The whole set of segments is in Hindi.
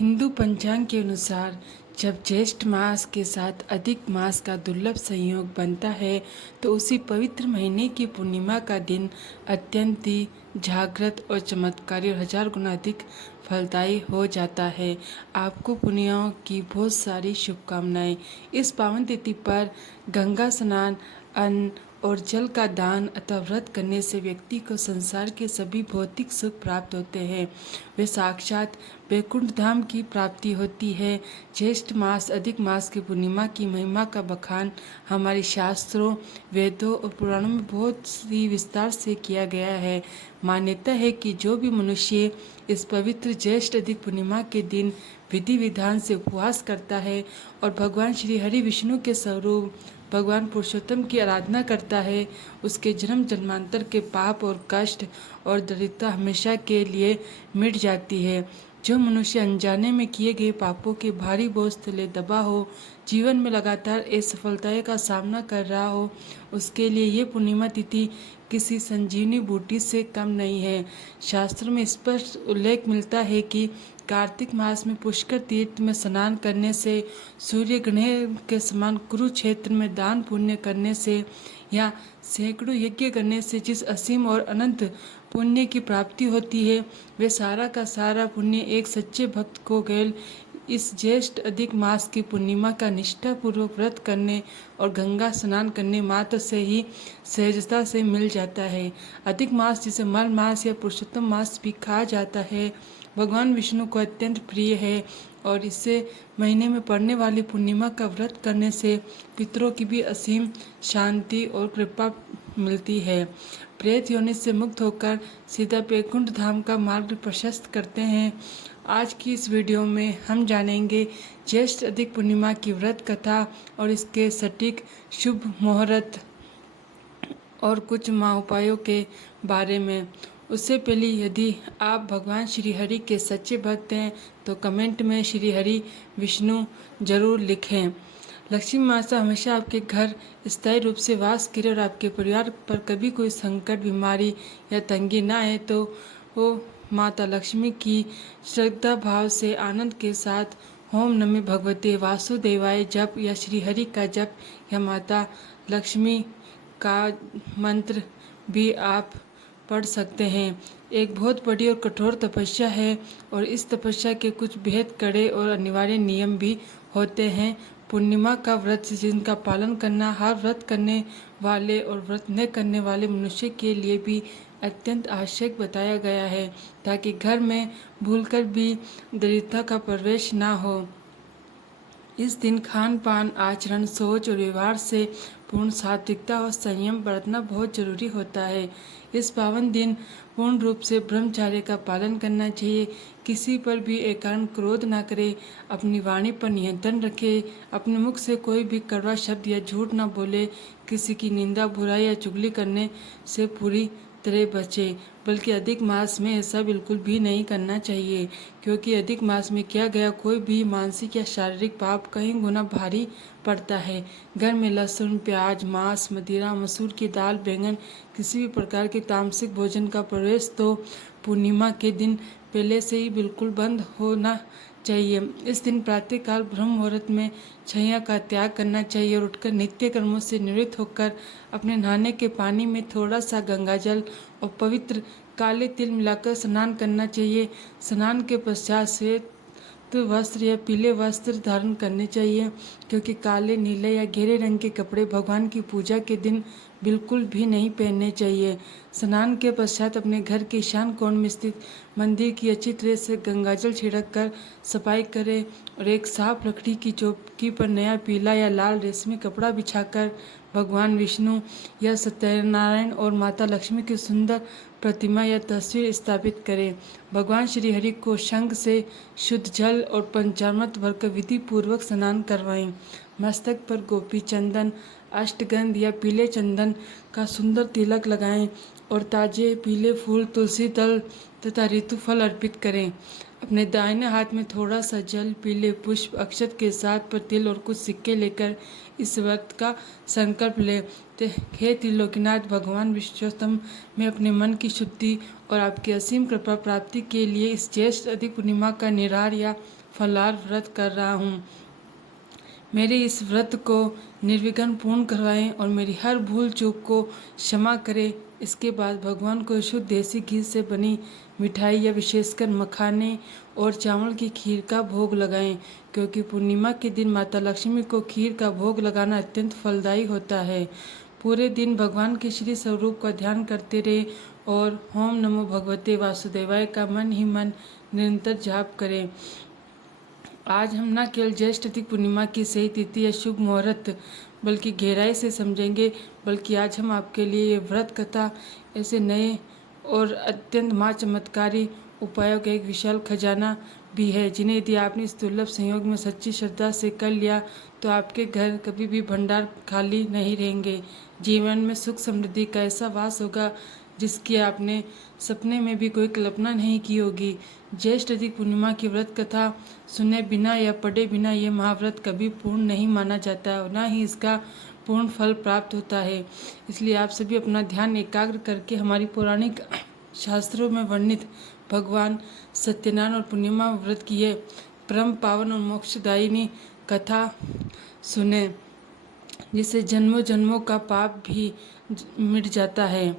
हिंदू पंचांग के अनुसार जब ज्येष्ठ मास के साथ अधिक मास का दुर्लभ संयोग बनता है तो उसी पवित्र महीने की पूर्णिमा का दिन अत्यंत ही जागृत और चमत्कारी और हजार गुना अधिक फलदायी हो जाता है। आपको पुण्यों की बहुत सारी शुभकामनाएं। इस पावन तिथि पर गंगा स्नान, अन्न और जल का दान अथवा व्रत करने से व्यक्ति को संसार के सभी भौतिक सुख प्राप्त होते हैं। वे साक्षात वैकुंठ धाम की प्राप्ति होती है। ज्येष्ठ मास अधिक मास की पूर्णिमा की महिमा का बखान हमारे शास्त्रों, वेदों और पुराणों में बहुत ही विस्तार से किया गया है। मान्यता है कि जो भी मनुष्य इस पवित्र ज्येष्ठ अधिक पूर्णिमा के दिन विधि विधान से उपवास करता है और भगवान श्री हरि विष्णु के स्वरूप भगवान पुरुषोत्तम की आराधना करता है, उसके जन्म जन्मांतर के पाप और कष्ट और दरिद्रता हमेशा के लिए मिट जाती है। जो मनुष्य अनजाने में किए गए पापों के भारी बोझ तले दबा हो, जीवन में लगातार असफलताएं का सामना कर रहा हो, उसके लिए ये पूर्णिमा तिथि किसी संजीवनी बूटी से कम नहीं है। शास्त्र में स्पष्ट उल्लेख मिलता है कि कार्तिक मास में पुष्कर तीर्थ में स्नान करने से, सूर्य ग्रहण के समान कुरुक्षेत्र में दान पुण्य करने से या सैकड़ों यज्ञ करने से जिस असीम और अनंत पुण्य की प्राप्ति होती है, वे सारा का सारा पुण्य एक सच्चे भक्त को केवल इस ज्येष्ठ अधिक मास की पूर्णिमा का निष्ठापूर्वक व्रत करने और गंगा स्नान करने मात्र से ही सहजता से मिल जाता है। अधिक मास जिसे मल मास या पुरुषोत्तम मास भी कहा जाता है, भगवान विष्णु को अत्यंत प्रिय है और इससे महीने में पड़ने वाली पूर्णिमा का व्रत करने से पितरों की भी असीम शांति और कृपा मिलती है। प्रेत योनि से मुक्त होकर सीधा वैकुंठ धाम का मार्ग प्रशस्त करते हैं। आज की इस वीडियो में हम जानेंगे ज्येष्ठ अधिक पूर्णिमा की व्रत कथा और इसके सटीक शुभ मुहूर्त और कुछ महाउपायों के बारे में। उससे पहले यदि आप भगवान श्री हरि के सच्चे भक्त हैं तो कमेंट में श्री हरि विष्णु जरूर लिखें। लक्ष्मी माता हमेशा आपके घर स्थायी रूप से वास करे और आपके परिवार पर कभी कोई संकट, बीमारी या तंगी ना आए तो वो माता लक्ष्मी की श्रद्धा भाव से आनंद के साथ ओम नमः भगवते वासुदेवाय जप या श्री हरि का जप या माता लक्ष्मी का मंत्र भी आप पढ़ सकते हैं। एक बहुत बड़ी और कठोर तपस्या है और इस तपस्या के कुछ बेहद कड़े और अनिवार्य नियम भी होते हैं। पूर्णिमा का व्रत जिनका पालन करना हर व्रत करने वाले और व्रत न करने वाले मनुष्य के लिए भी अत्यंत आवश्यक बताया गया है, ताकि घर में भूलकर भी दरिद्रता का प्रवेश ना हो। इस दिन खान पान, आचरण, सोच और व्यवहार से पूर्ण सात्विकता और संयम बरतना बहुत जरूरी होता है। इस पावन दिन पूर्ण रूप से ब्रह्मचर्य का पालन करना चाहिए। किसी पर भी एकारण क्रोध ना करे, अपनी वाणी पर नियंत्रण रखे, अपने मुख से कोई भी कड़वा शब्द या झूठ ना बोले, किसी की निंदा, बुराई या चुगली करने से पूरी तरह बचे। बल्कि अधिक मास में ऐसा बिल्कुल भी नहीं करना चाहिए, क्योंकि अधिक मास में किया गया कोई भी मानसिक या शारीरिक पाप कई गुना भारी पड़ता है। घर में लहसुन, प्याज, मांस, मदिरा, मसूर की दाल, बैंगन, किसी भी प्रकार के तामसिक भोजन का प्रवेश तो पूर्णिमा के दिन पहले से ही बिल्कुल बंद होना चाहिए। इस दिन प्रातःकाल ब्रह्म मुहूर्त में छैया का त्याग करना चाहिए और उठकर नित्य कर्मों से निवृत्त होकर अपने नहाने के पानी में थोड़ा सा गंगाजल और पवित्र काले तिल मिलाकर स्नान करना चाहिए। स्नान के पश्चात श्वेत वस्त्र या पीले वस्त्र धारण करने चाहिए, क्योंकि काले, नीले या गहरे रंग के कपड़े भगवान की पूजा के दिन बिल्कुल भी नहीं पहनने चाहिए। स्नान के पश्चात अपने घर के ईशान कोण में स्थित मंदिर की अच्छी तरह से गंगाजल छिड़क कर सफाई करें और एक साफ लकड़ी की चौकी पर नया पीला या लाल रेशमी कपड़ा बिछाकर भगवान विष्णु या सत्यनारायण और माता लक्ष्मी की सुंदर प्रतिमा या तस्वीर स्थापित करें। भगवान श्री हरि को शंख से शुद्ध जल और पंचामृत भरकर विधि पूर्वक स्नान करवाएं। मस्तक पर गोपी चंदन, अष्टगंध या पीले चंदन का सुंदर तिलक लगाएं और ताजे पीले फूल, तुलसी दल तथा ऋतु फल अर्पित करें। अपने दाहिने हाथ में थोड़ा सा जल, पीले पुष्प, अक्षत के साथ पर तिल और कुछ सिक्के लेकर इस व्रत का संकल्प लें। हे त्रिलोकीनाथ भगवान विश्वोत्तम, मैं अपने मन की शुद्धि और आपकी असीम कृपा प्राप्ति के लिए इस ज्येष्ठ अधिक पूर्णिमा का निराहार या फलाहार व्रत कर रहा हूँ। मेरे इस व्रत को निर्विघ्न पूर्ण करवाएं और मेरी हर भूल चूक को क्षमा करें। इसके बाद भगवान को शुद्ध देसी घी से बनी मिठाई या विशेषकर मखाने और चावल की खीर का भोग लगाएं, क्योंकि पूर्णिमा के दिन माता लक्ष्मी को खीर का भोग लगाना अत्यंत फलदायी होता है। पूरे दिन भगवान के श्री स्वरूप का ध्यान करते रहे और ओम नमो भगवते वासुदेवाय का मन ही मन निरंतर जाप करें। आज हम न केवल ज्येष्ठ अधिक पूर्णिमा की सही तिथि या शुभ मुहूर्त बल्कि गहराई से समझेंगे, बल्कि आज हम आपके लिए ये व्रत कथा ऐसे नए और अत्यंत महा चमत्कारी उपायों का एक विशाल खजाना भी है, जिन्हें यदि आपने इस दुर्लभ संयोग में सच्ची श्रद्धा से कर लिया तो आपके घर कभी भी भंडार खाली नहीं रहेंगे। जीवन में सुख समृद्धि का ऐसा वास होगा जिसकी आपने सपने में भी कोई कल्पना नहीं की होगी। ज्येष्ठ अधिक पूर्णिमा की व्रत कथा सुने बिना या पढ़े बिना ये महाव्रत कभी पूर्ण नहीं माना जाता और न ही इसका पूर्ण फल प्राप्त होता है। इसलिए आप सभी अपना ध्यान एकाग्र करके हमारी पौराणिक शास्त्रों में वर्णित भगवान सत्यनारायण और पूर्णिमा व्रत की ये परम पावन और मोक्षदायिनी कथा सुने, जिससे जन्मों जन्मों का पाप भी मिट जाता है।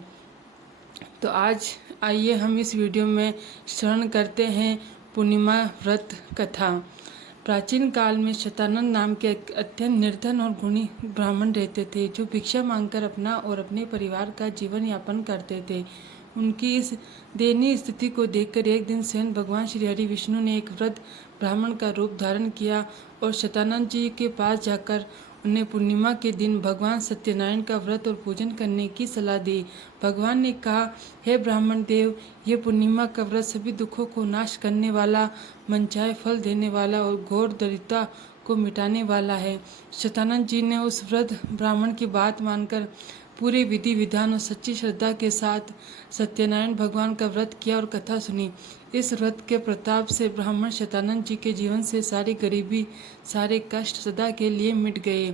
तो आज आइए हम इस वीडियो में श्रवण करते हैं पूर्णिमा व्रत कथा। प्राचीन काल में शतानंद नाम के एक अत्यंत निर्धन और गुणी ब्राह्मण रहते थे, जो भिक्षा मांगकर अपना और अपने परिवार का जीवन यापन करते थे। उनकी इस दयनीय स्थिति को देखकर एक दिन स्वयं भगवान श्री हरि विष्णु ने एक वृद्ध ब्राह्मण का रूप धारण किया और शतानंद जी के पास जाकर उन्हें पूर्णिमा के दिन भगवान सत्यनारायण का व्रत और पूजन करने की सलाह दी। भगवान ने कहा, हे ब्राह्मण देव, ये पूर्णिमा का व्रत सभी दुखों को नाश करने वाला, मनचाहे फल देने वाला और घोर दरिद्रता को मिटाने वाला है। शतानंद जी ने उस वृद्ध ब्राह्मण की बात मानकर पूरे विधि विधान और सच्ची श्रद्धा के साथ सत्यनारायण भगवान का व्रत किया और कथा सुनी। इस व्रत के प्रताप से ब्राह्मण शतानंद जी के जीवन से सारी गरीबी, सारे कष्ट सदा के लिए मिट गए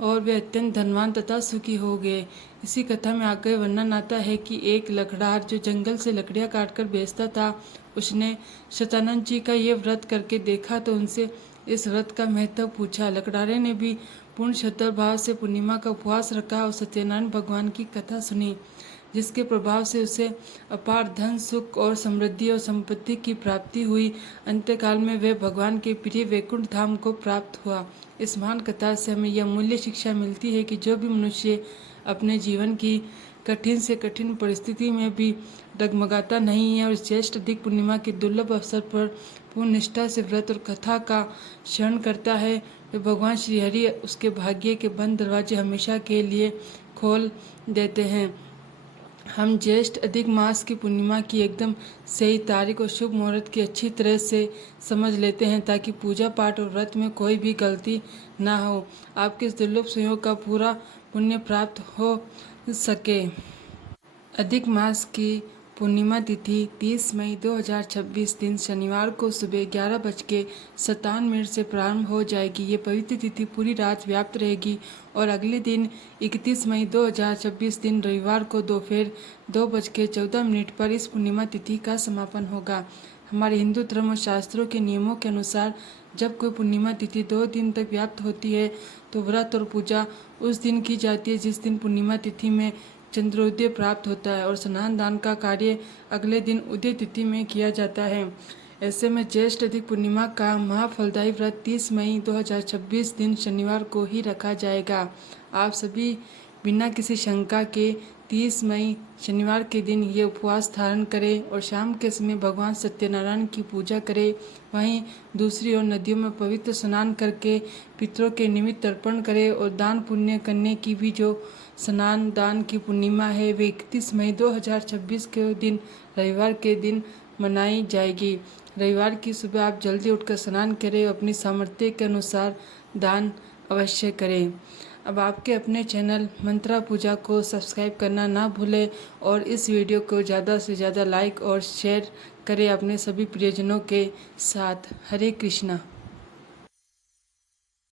और वे अत्यंत धनवान तथा सुखी हो गए। इसी कथा में आगे वर्णन आता है कि एक लकड़हार जो जंगल से लकड़ियां काटकर बेचता था, उसने शतानंद जी का ये व्रत करके देखा तो उनसे इस व्रत का महत्व पूछा। लकड़हारे ने भी पूर्ण श्रद्धा भाव से पूर्णिमा का उपवास रखा और सत्यनारायण भगवान की कथा सुनी, जिसके प्रभाव से उसे अपार धन, सुख और समृद्धि और संपत्ति की प्राप्ति हुई। अंत्यकाल में वह भगवान के प्रिय वैकुंठ धाम को प्राप्त हुआ। इस महान कथा से हमें यह मूल्य शिक्षा मिलती है कि जो भी मनुष्य अपने जीवन की कठिन से कठिन परिस्थिति में भी डगमगाता नहीं है और ज्येष्ठ अधिक पूर्णिमा के दुर्लभ अवसर पर पूर्ण निष्ठा से व्रत और कथा का श्रवण करता है, वे भगवान श्री हरि उसके भाग्य के बंद दरवाजे हमेशा के लिए खोल देते हैं। हम ज्येष्ठ अधिक मास की पूर्णिमा की एकदम सही तारीख और शुभ मुहूर्त की अच्छी तरह से समझ लेते हैं, ताकि पूजा पाठ और व्रत में कोई भी गलती ना हो, आपके इस दुर्लभ संयोग का पूरा पुण्य प्राप्त हो सके। अधिक मास की पूर्णिमा तिथि 30 मई 2026 दिन शनिवार को सुबह 11:57 से प्रारंभ हो जाएगी। ये पवित्र तिथि पूरी रात व्याप्त रहेगी और अगले दिन 31 मई 2026 दिन रविवार को दोपहर 2:14 पर इस पूर्णिमा तिथि का समापन होगा। हमारे हिंदू धर्म और शास्त्रों के नियमों के अनुसार जब कोई पूर्णिमा तिथि 2 दिन तक व्याप्त होती है तो व्रत और पूजा उस दिन की जाती है जिस दिन पूर्णिमा तिथि में चंद्रोदय प्राप्त होता है और स्नान दान का कार्य अगले दिन उदय तिथि में किया जाता है। ऐसे में ज्येष्ठ अधिक पूर्णिमा का महाफलदायी व्रत 30 मई 2026 दिन शनिवार को ही रखा जाएगा। आप सभी बिना किसी शंका के 30 मई शनिवार के दिन ये उपवास धारण करें और शाम के समय भगवान सत्यनारायण की पूजा करें। वहीं दूसरी ओर नदियों में पवित्र स्नान करके पितरों के निमित्त तर्पण करें और दान पुण्य करने की भी जो स्नान दान की पूर्णिमा है वे 31 मई 2026 के दिन रविवार के दिन मनाई जाएगी। रविवार की सुबह आप जल्दी उठकर स्नान करें और अपनी सामर्थ्य के अनुसार दान अवश्य करें। अब आपके अपने चैनल मंत्रा पूजा को सब्सक्राइब करना ना भूलें और इस वीडियो को ज़्यादा से ज़्यादा लाइक और शेयर करें अपने सभी प्रियजनों के साथ। हरे कृष्णा।